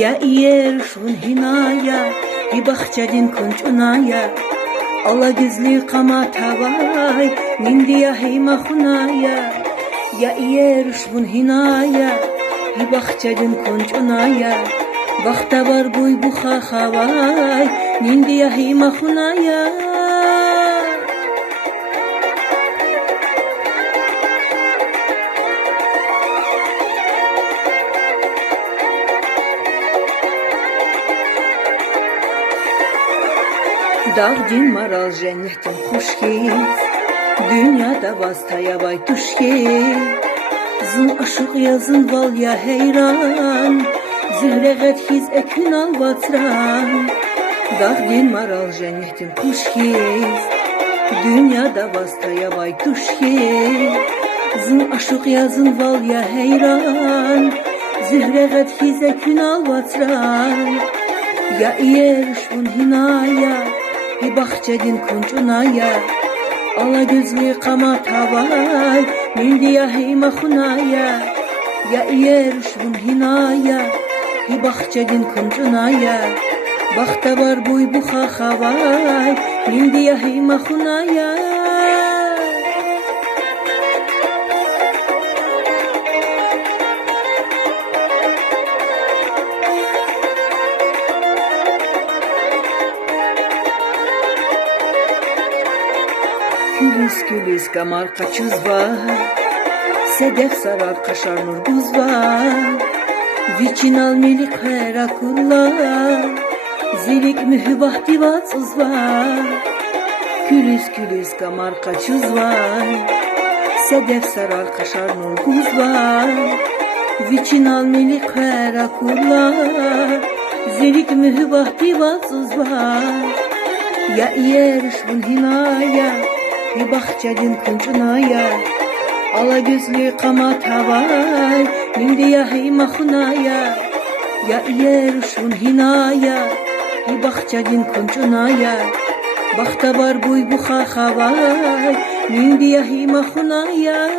Ya yer şun hinaya bir bahçedin kunçunaya ala gizli kamatavay nindiya heyma hunaya ya yer şun hinaya bir bahçedin kunçunaya vakta var buy bu havay nindiya heyma hunaya Dağdin maral cennetin kuşkiz Dünyada vastaya bay tuşkiz Zın aşık yazın val ya heyran Zühreğet hiz ekün al vatran Dağdin maral cennetin kuşkiz Dünyada vastaya bay tuşkiz Zın aşık yazın val ya heyran Zühreğet hiz ekün al vatran Ya yer şun hinaya bir bahçedin kunçunaya ala gözlü kamat havay mildiya heyma hunaya ya yer şun hinaya bir bahçedin kunçunaya bakta var buy bu havay mildiya heyma hunaya Külüs külüs kamar kaçız var Sedef sarar kaşar nurguz var Viçinal milik herakullar Zilik mühübah divatsız var Külüs külüs kamar kaçız var Sedef sarar kaşar nurguz var Viçinal milik herakullar Zilik mühübah divatsız var Ya yer şun hinaya bir bahçedin kunçunaya ala gözlü kamat havay mindiya heyma hunaya ya yer şun hinaya bir bahçedin kunçunaya bakta var buy bu havay mindiya heyma hunaya